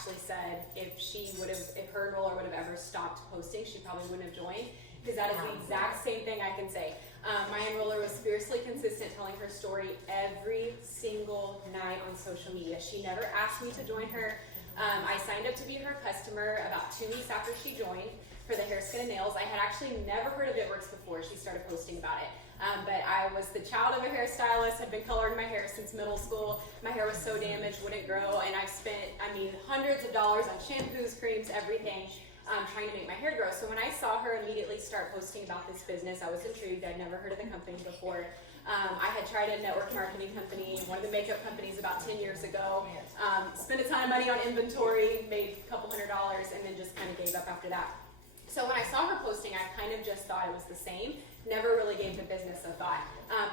actually said if her enroller would have ever stopped posting, she probably wouldn't have joined, because that is the exact same thing I can say. My enroller was fiercely consistent, telling her story every single night on social media. She never asked me to join her. I signed up to be her customer about 2 weeks after she joined for the hair, skin, and nails. I had actually never heard of It Works before she started posting about it. But I was the child of a hairstylist, had been coloring my hair since middle school. My hair was so damaged, wouldn't grow, and I've spent, hundreds of dollars on shampoos, creams, everything, trying to make my hair grow. So when I saw her immediately start posting about this business, I was intrigued. I'd never heard of the company before. I had tried a network marketing company, one of the makeup companies, about 10 years ago. Spent a ton of money on inventory, made a couple $100, and then just kind of gave up after that. So when I saw her posting, I kind of just thought it was the same. Never really gave the business a thought.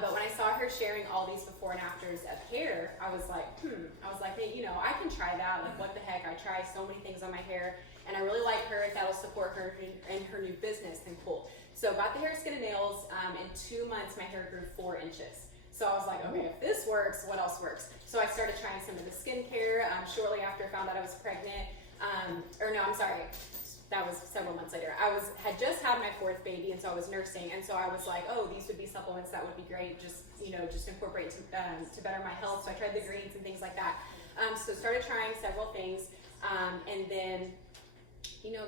But when I saw her sharing all these before and afters of hair, I was like, hey, I can try that. Like, what the heck? I try so many things on my hair, and I really like her. If that'll support her in her new business, then cool. So got the hair, skin, and nails. In 2 months, my hair grew 4 inches. So I was like, okay, if this works, what else works? So I started trying some of the skincare. Shortly after I found out I was pregnant, that was several months later. I had just had my 4th baby, and so I was nursing, and so I was like, oh, these would be supplements that would be great, just incorporate to better my health. So I tried the greens and things like that. So started trying several things, and then,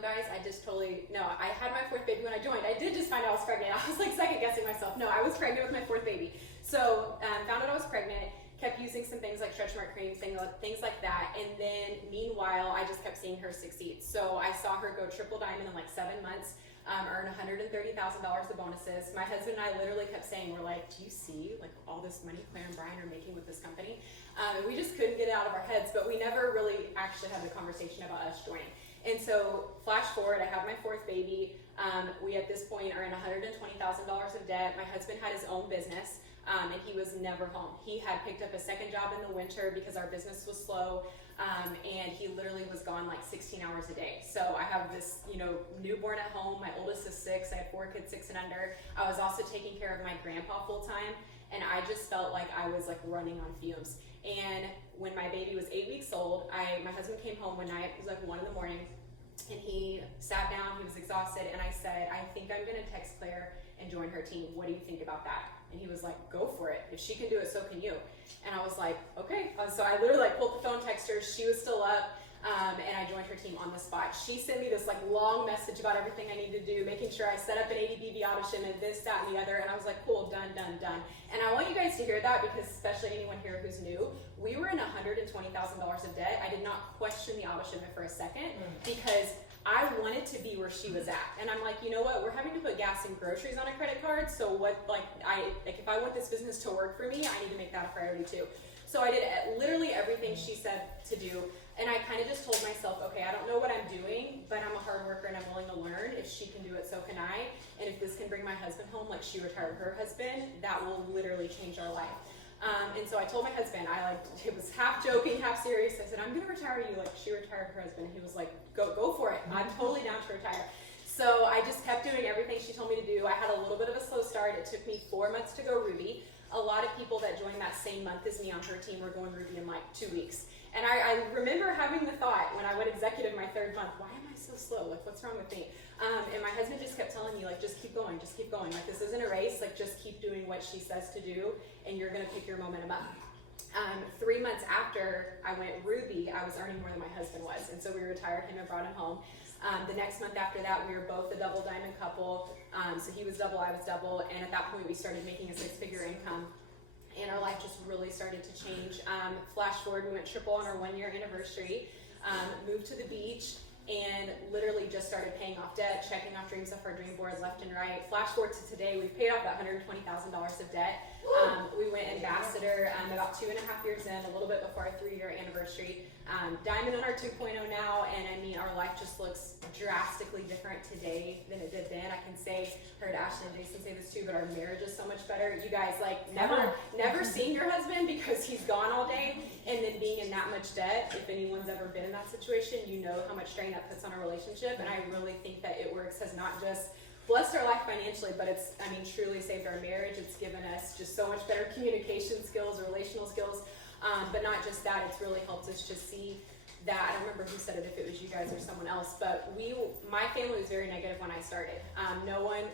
guys, I had my 4th baby when I joined. I did just find out I was pregnant. I was like second guessing myself. No, I was pregnant with my 4th baby. So found out I was pregnant. Kept using some things like stretch mark cream, things like that. And then meanwhile, I just kept seeing her succeed. So I saw her go triple diamond in like 7 months, earn $130,000 of bonuses. My husband and I literally kept saying, we're like, do you see like all this money Claire and Brian are making with this company? And we just couldn't get it out of our heads, but we never really actually had the conversation about us joining. And so flash forward, I have my 4th baby. We at this point are in $120,000 of debt. My husband had his own business. And he was never home. He had picked up a second job in the winter because our business was slow, and he literally was gone like 16 hours a day. So I have this, newborn at home. My oldest is 6. I had 4 kids, 6 and under. I was also taking care of my grandpa full time, and I just felt like I was like running on fumes. And when my baby was 8 weeks old, my husband came home one night. It was like 1 in the morning, and he sat down. He was exhausted, and I said, I think I'm going to text Claire and join her team. What do you think about that? And he was like, go for it. If she can do it, so can you. And I was like, okay. So I literally pulled the phone, text her. She was still up, and I joined her team on the spot. She sent me this long message about everything I need to do, making sure I set up an ADBV auto shipment, this, that, and the other. And I was like, cool, done. And I want you guys to hear that, because especially anyone here who's new, we were in $120,000 of debt. I did not question the auto shipment for a second, because I wanted to be where she was at. And I'm like, you know what? We're having to put gas and groceries on a credit card. So if I want this business to work for me, I need to make that a priority too. So I did literally everything she said to do. And I kind of just told myself, okay, I don't know what I'm doing, but I'm a hard worker and I'm willing to learn. If she can do it, so can I. And if this can bring my husband home like she retired her husband, that will literally change our life. And so I told my husband, it was half joking, half serious. I said, I'm going to retire you like she retired her husband. And he was like, go for it. I'm totally down to retire. So I just kept doing everything she told me to do. I had a little bit of a slow start. It took me 4 months to go Ruby. A lot of people that joined that same month as me on her team were going Ruby in like 2 weeks. And I remember having the thought when I went executive my 3rd month, why am I so slow? Like, what's wrong with me? And my husband just kept telling me, just keep going. Like, this isn't a race. Like, just keep doing what she says to do, and you're going to pick your momentum up. 3 months after I went Ruby, I was earning more than my husband was. And so we retired him and brought him home. The next month after that, we were both a double diamond couple. So he was double, I was double. And at that point, we started making a 6-figure income. And our life just really started to change. Flash forward, we went triple on our 1-year anniversary, moved to the beach, and literally just started paying off debt, checking off dreams off our dream board left and right. Flash forward to today, we've paid off that $120,000 of debt. We went ambassador about 2.5 years in, a little bit before our 3-year anniversary. Diamond on our 2.0 now, and I mean, our life just looks drastically different today than it did then. I can say, heard Ashton and Jason say this too, but our marriage is so much better. You guys, never seeing your husband because he's gone all day, and then being in that much debt. If anyone's ever been in that situation, you know how much strain that puts on a relationship. And I really think that It Works has not just blessed our life financially, but it's, truly saved our marriage. It's given us just so much better communication skills, relational skills. But not just that, it's really helped us just see that. I don't remember who said it, if it was you guys or someone else, but my family was very negative when I started.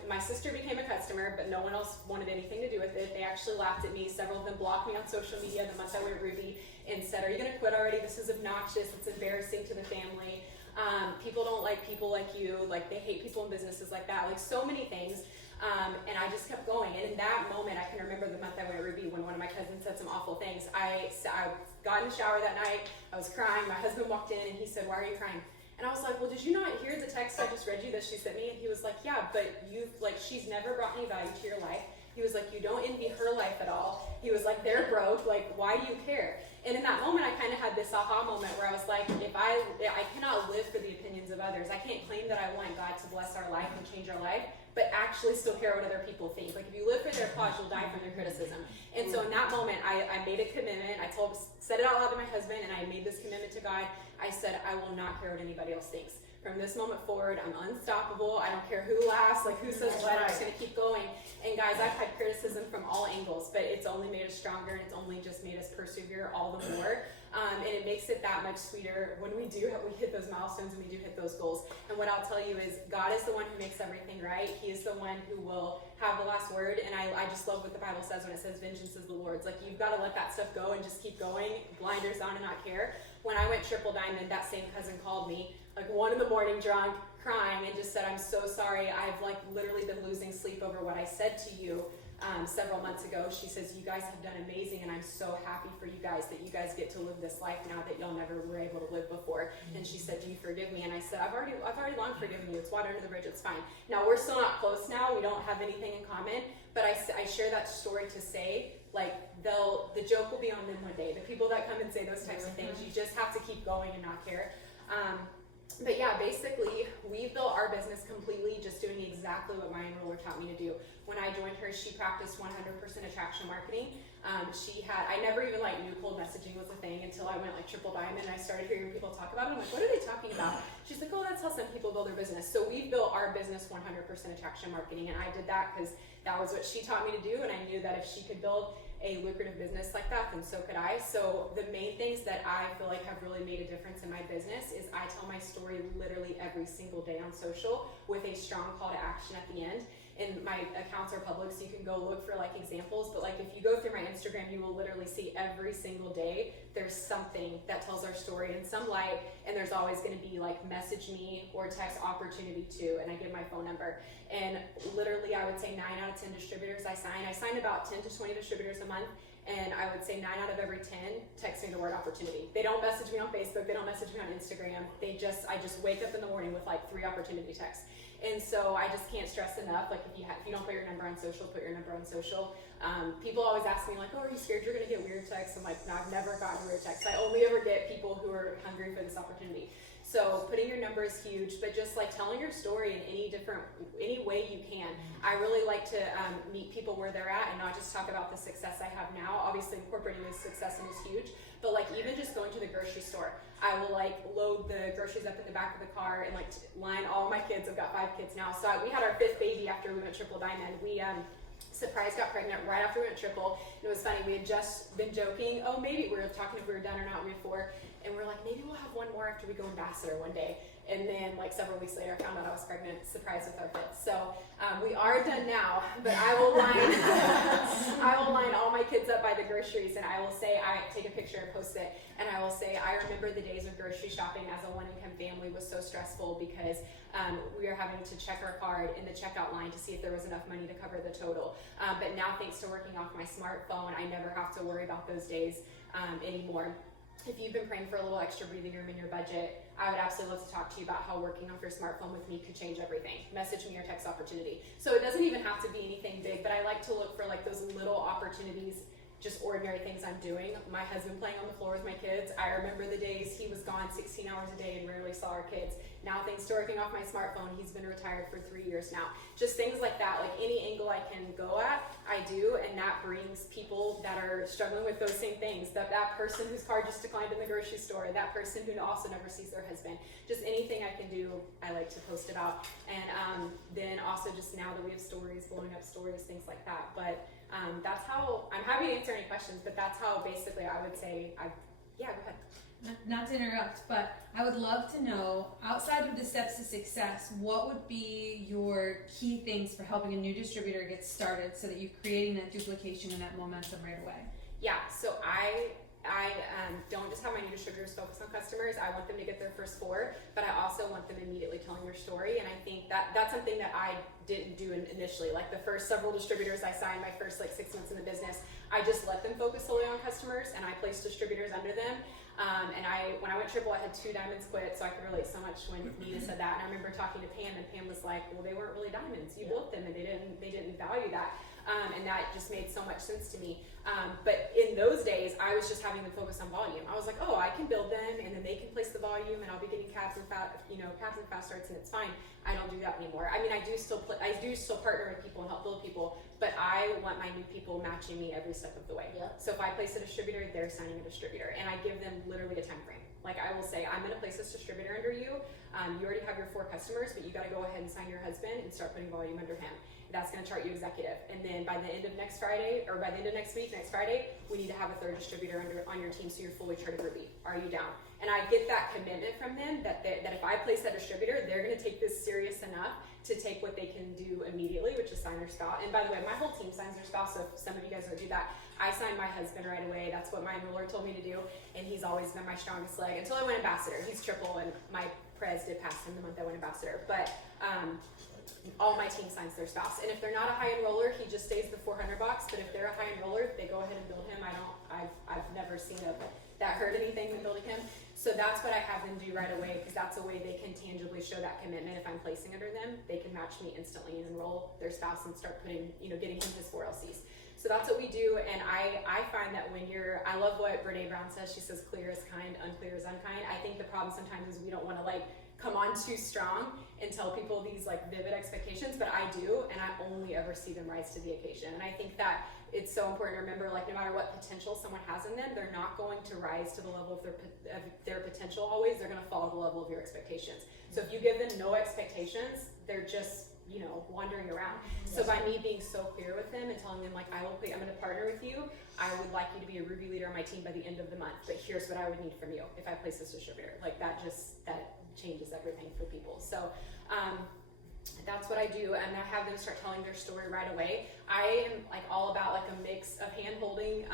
My sister became a customer, but no one else wanted anything to do with it. They actually laughed at me. Several of them blocked me on social media the month I went Ruby and said, "Are you gonna quit already? This is obnoxious. It's embarrassing to the family. People don't like people like you. Like, they hate people in businesses like that." Like, so many things. And I just kept going. And in that moment, I can remember the month I went Ruby when one of my cousins said some awful things. I got in the shower that night. I was crying. My husband walked in and he said, "Why are you crying?" And I was like, "Well, did you not hear the text I just read you that she sent me?" And he was like, "Yeah, but she's never brought any value to your life." He was like, "You don't envy her life at all." He was like, "They're broke. Like, why do you care?" And in that moment, I kind of had this aha moment where I was like, I cannot live for the opinions of others. I can't claim that I want God to bless our life and change our life, but actually still care what other people think. Like, if you live for their applause, you'll die from their criticism. And so in that moment, I made a commitment. I said it out loud to my husband, and I made this commitment to God. I said, "I will not care what anybody else thinks. From this moment forward, I'm unstoppable. I don't care who laughs, like who says what, I'm just gonna keep going." And guys, I've had criticism from all angles, but it's only made us stronger, and it's only just made us persevere all the more. And it makes it that much sweeter when we hit those milestones and we do hit those goals. And what I'll tell you is, God is the one who makes everything right. He is the one who will have the last word. And I just love what the Bible says when it says, "Vengeance is the Lord's." Like, you've got to let that stuff go and just keep going, blinders on and not care. When I went triple diamond, that same cousin called me like 1 a.m. drunk, crying, and just said, "I'm so sorry. I've like literally been losing sleep over what I said to you several months ago." She says, "You guys have done amazing, and I'm so happy for you guys that you guys get to live this life now that y'all never were able to live before." And she said, "Do you forgive me?" And I said, I've already long forgiven you. It's water under the bridge. It's fine." Now, we're still not close now. We don't have anything in common, but I share that story to say, like, the joke will be on them one day. The people that come and say those types of things, you just have to keep going and not care. But yeah, basically, we built our business completely just doing exactly what Ryan Roller taught me to do. When I joined her, she practiced 100% attraction marketing. I never even knew cold messaging was a thing until I went triple diamond, and I started hearing people talk about it. I'm like, what are they talking about? She's like, "Oh, that's how some people build their business." So we built our business 100% attraction marketing, and I did that because that was what she taught me to do, and I knew that if she could build a lucrative business like that, then so could I. So the main things that I feel like have really made a difference in my business is I tell my story literally every single day on social with a strong call to action at the end. And my accounts are public, so you can go look for examples, but if you go through my Instagram, you will literally see every single day there's something that tells our story in some light, and there's always going to be message me or text opportunity to, and I give my phone number. And literally I would say 9 out of 10 distributors I sign about 10 to 20 distributors a month, and I would say 9 out of every 10 text me the word opportunity. They don't message me on Facebook, they don't message me on Instagram, I just wake up in the morning with 3 opportunity texts. And so I just can't stress enough, if you don't put your number on social, put your number on social. People always ask me "Oh, are you scared you're gonna get weird texts?" I'm like, "No, I've never gotten weird texts. I only ever get people who are hungry for this opportunity." So putting your number is huge, but just telling your story in any way you can. I really like to meet people where they're at and not just talk about the success I have now. Obviously incorporating this success is huge, but even just going to the grocery store, I will load the groceries up in the back of the car and line all my kids. I've got 5 kids now. So we had our 5th baby after we went triple diamond. We surprise got pregnant right after we went triple. And it was funny, we had just been joking, "Oh, maybe," we were talking if we were done or not, we had 4. And we're like, "Maybe we'll have one more after we go ambassador one day." And then several weeks later, I found out I was pregnant, surprised with our 5th. So we are done now, but I will line all my kids up by the groceries, and I will say, I take a picture and post it, and I will say, I remember the days of grocery shopping as a 1-income family was so stressful because we were having to check our card in the checkout line to see if there was enough money to cover the total. But now, thanks to working off my smartphone, I never have to worry about those days anymore. If you've been praying for a little extra breathing room in your budget, I would absolutely love to talk to you about how working off your smartphone with me could change everything. Message me or text opportunity. So it doesn't even have to be anything big, but I like to look for those little opportunities, just ordinary things I'm doing. My husband playing on the floor with my kids. I remember the days he was gone 16 hours a day and rarely saw our kids. Now thanks to working off my smartphone, he's been retired for 3 years now. Just things like that, like any angle I can go at, I do, and that brings people that are struggling with those same things. That person whose car just declined in the grocery store, that person who also never sees their husband. Just anything I can do, I like to post about. And then also just now that we have stories, blowing up stories, things like that. But that's how, I'm happy to answer any questions, but that's how basically I would say, yeah, go ahead. Not to interrupt, but I would love to know, outside of the steps to success, what would be your key things for helping a new distributor get started so that you're creating that duplication and that momentum right away? Yeah, so I don't just have my new distributors focus on customers. I want them to get their first 4, but I also want them immediately telling their story. And I think that's something that I didn't do initially. Like the first several distributors I signed, my first like 6 months in the business, I just let them focus solely on customers, and I placed distributors under them. When I went triple, I had 2 diamonds quit, so I could relate so much when Nina said that. And I remember talking to Pam, and Pam was like, "Well, they weren't really diamonds. You built them, and they didn't value that." And that just made so much sense to me. But in those days, I was just having them focus on volume. I was like, "Oh, I can build them, and then they can place the volume, and I'll be getting caps and fast starts, and it's fine." I don't do that anymore. I mean, I do still partner with people and help build people, but I want my new people matching me every step of the way. Yep. So if I place a distributor, they're signing a distributor, and I give them literally a time frame. Like I will say, I'm going to place this distributor under you. You already have your 4 customers, but you got to go ahead and sign your husband and start putting volume under him. That's going to chart you executive. And then by the end of next Friday, or by the end of next week, next Friday, we need to have a 3rd distributor on your team, so you're fully charted Ruby. Are you down? And I get that commitment from them that if I place that distributor, they're going to take this serious enough to take what they can do immediately, which is sign their spouse. And by the way, my whole team signs their spouse, so if some of you guys don't do that, I signed my husband right away. That's what my enroller told me to do, and he's always been my strongest leg until I went ambassador. He's triple, and my prez did pass him the month I went ambassador. But all my team signs their spouse, and if they're not a high enroller, he just stays the 400 box. But if they're a high enroller, they go ahead and build him. I've never seen that hurt anything when building him. So that's what I have them do right away, because that's a way they can tangibly show that commitment. If I'm placing under them, they can match me instantly and enroll their spouse and start putting, getting him his 4 LCs. So that's what we do, and I find that I love what Brené Brown says. She says, clear is kind, unclear is unkind. I think the problem sometimes is we don't want to come on too strong and tell people these vivid expectations, but I do, and I only ever see them rise to the occasion. And I think that it's so important to remember, no matter what potential someone has in them, they're not going to rise to the level of their potential always. They're going to fall to the level of your expectations. So if you give them no expectations, they're just wandering around. So by me being so clear with them and telling them I'm going to partner with you, I would like you to be a Ruby leader on my team by the end of the month, but here's what I would need from you if I place this distributor. That changes everything for people. So that's what I do, and I have them start telling their story right away. I am all about a mix of hand holding,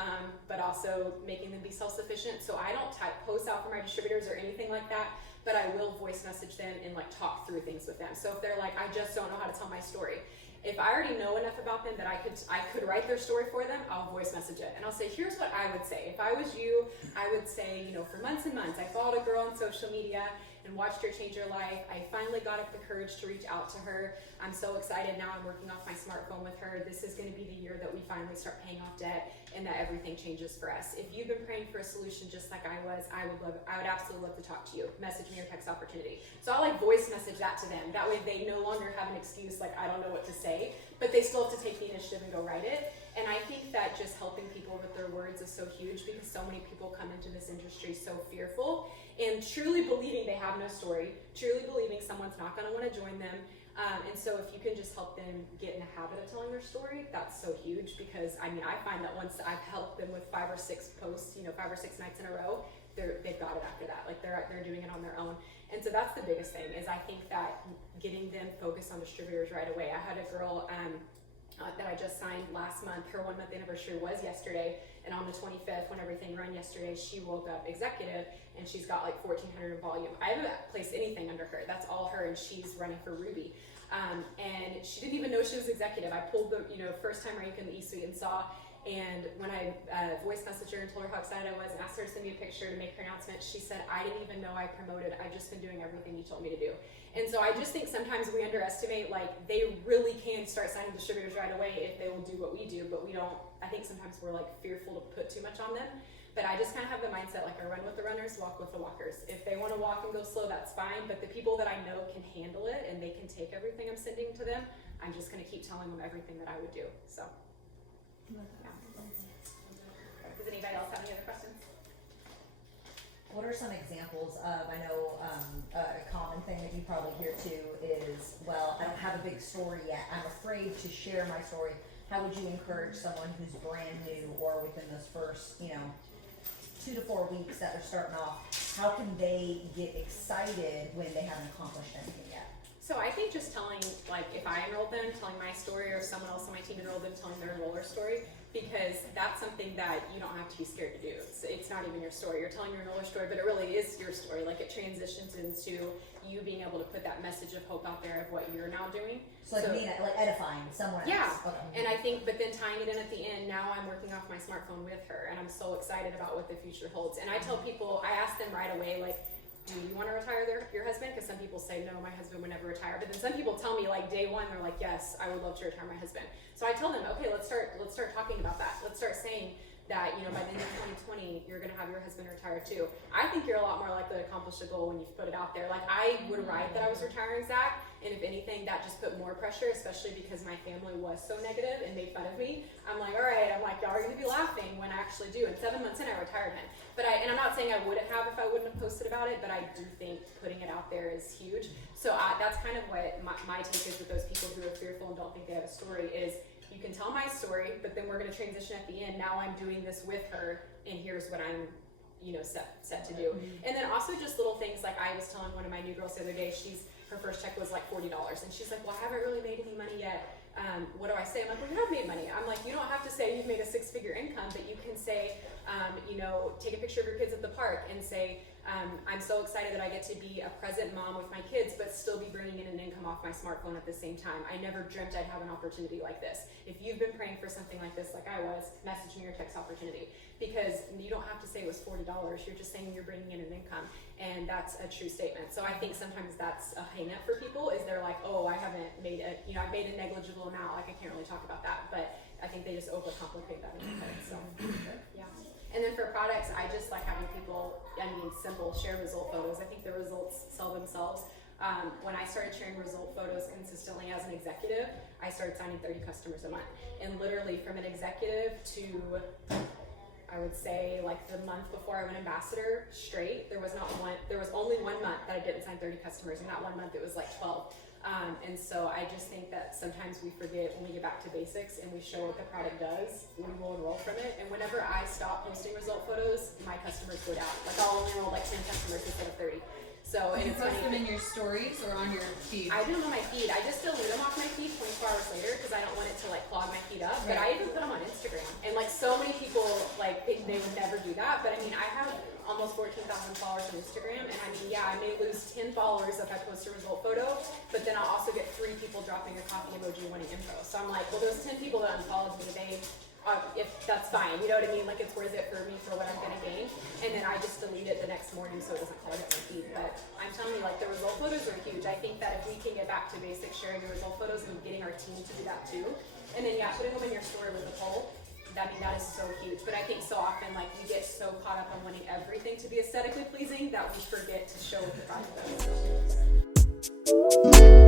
but also making them be self-sufficient. So I don't type posts out for my distributors or anything like that, but I will voice message them and talk through things with them. So if they're I just don't know how to tell my story, if I already know enough about them that I could write their story for them, I'll voice message it. And I'll say, here's what I would say. If I was you, I would say, for months and months, I followed a girl on social media and watched her change her life. I finally got up the courage to reach out to her. I'm so excited now. I'm working off my smartphone with her. This is going to be the year that we finally start paying off debt and that everything changes for us. If you've been praying for a solution just like I was, I would absolutely love to talk to you. Message me or text opportunity. So I'll voice message that to them. That way they no longer have an excuse I don't know what to say, but they still have to take the initiative and go write it. And I think that just helping people with their words is so huge, because so many people come into this industry so fearful and truly believing they have no story, truly believing someone's not going to want to join them. And so if you can just help them get in the habit of telling their story, that's so huge, because I find that once I've helped them with 5 or 6 posts, 5 or 6 nights in a row, they've got it after that. They're doing it on their own. And so that's the biggest thing, is I think that getting them focused on distributors right away. I had a girl that I just signed last month. Her 1 month anniversary was yesterday, and on the 25th, when everything ran yesterday, she woke up executive, and she's got 1,400 in volume. I haven't placed anything under her. That's all her, and she's running for Ruby. And she didn't even know she was executive. I pulled the first time rank in the E-Suite and saw, and when I voice messaged her and told her how excited I was and asked her to send me a picture to make her announcement, she said, I didn't even know I promoted. I've just been doing everything you told me to do. And so I just think sometimes we underestimate, they really can start signing distributors right away if they will do what we do, but we don't. I think sometimes we're fearful to put too much on them. But I just kind of have the mindset, like I run with the runners, walk with the walkers. If they want to walk and go slow, that's fine. But the people that I know can handle it and they can take everything I'm sending to them, I'm just going to keep telling them everything that I would do. So, yeah. Does anybody else have any other questions? What are some examples of, I know a common thing that you probably hear too is, well, I don't have a big story yet. I'm afraid to share my story. How would you encourage someone who's brand new or within those first, 2 to 4 weeks that they're starting off, how can they get excited when they haven't accomplished anything yet? So I think just telling, like if I enrolled them, telling my story, or if someone else on my team enrolled them, telling their enroller story, because that's something that you don't have to be scared to do. It's not even your story. You're telling your enroller story, but it really is your story. Like it transitions into you being able to put that message of hope out there of what you're now doing. So like edifying someone else. Yeah. Okay. And I think, but then tying it in at the end, now I'm working off my smartphone with her, and I'm so excited about what the future holds. And I tell people, I ask them right away, like, do you want to retire your husband? Because some people say, no, my husband would never retire. But then some people tell me, like, day one, they're like, yes, I would love to retire my husband. So I tell them, okay, let's start talking about that. Let's start saying that, by the end of 2020, you're going to have your husband retire too. I think you're a lot more likely to accomplish a goal when you've put it out there. Like, I would write that I was retiring Zach, and if anything, that just put more pressure, especially because my family was so negative and made fun of me. I'm like, all right, y'all are going to be laughing when I actually do. And 7 months in, I retired him. But I'm not saying I wouldn't have if I wouldn't have posted about it, but I do think putting it out there is huge. So that's kind of what my take is with those people who are fearful and don't think they have a story is, you can tell my story, but then we're going to transition at the end. Now I'm doing this with her, and here's what I'm, set to do. And then also just little things, like I was telling one of my new girls the other day, her first check was like $40, and she's like, well, I haven't really made any money yet. What do I say? I'm like, well, you have made money. I'm like, you don't have to say you've made a 6-figure income, but you can say, take a picture of your kids at the park and say, I'm so excited that I get to be a present mom with my kids, but still be bringing in an income off my smartphone at the same time. I never dreamt I'd have an opportunity like this. If you've been praying for something like this, like I was, message me your text opportunity, because you don't have to say it was $40. You're just saying you're bringing in an income, and that's a true statement. So I think sometimes that's a hang up for people, is they're like, oh, I haven't made I've made a negligible amount, like I can't really talk about that, but I think they just overcomplicate that in their head. So yeah. And then for products, I just like having people, simple, share result photos. I think the results sell themselves. When I started sharing result photos consistently as an executive, I started signing 30 customers a month. And literally from an executive to, I would say, like the month before I went ambassador straight, there was only 1 month that I didn't sign 30 customers, and that 1 month it was like 12. And so I just think that sometimes we forget when we get back to basics and we show what the product does, we will enroll from it. And whenever I stop posting result photos, my customers go down. Like I'll only enroll like 10 customers instead of 30. So Do you it's post funny. them in your stories or on your feed? I do them on my feed. I just delete them off my feed 24 hours later because I don't want it to like clog my feed up. But I even put them on Instagram. And like so many people like think they would never do that. But I mean, I have almost 14,000 followers on Instagram. And I mean, yeah, I may lose 10 followers if I post a result photo. But then I'll also get 3 people dropping a coffee emoji wanting info. So I'm like, well, those 10 people that unfollowed me today, if that's fine, you know what I mean? Like it's worth it for me for what I'm gonna gain. And then I just delete it the next morning so it doesn't clog up my feed. But I'm telling you, like the result photos are huge. I think that if we can get back to basic sharing the result photos and getting our team to do that too, and then yeah, putting them in your story with a poll, that is so huge. But I think so often like we get so caught up on wanting everything to be aesthetically pleasing that we forget to show what the product does.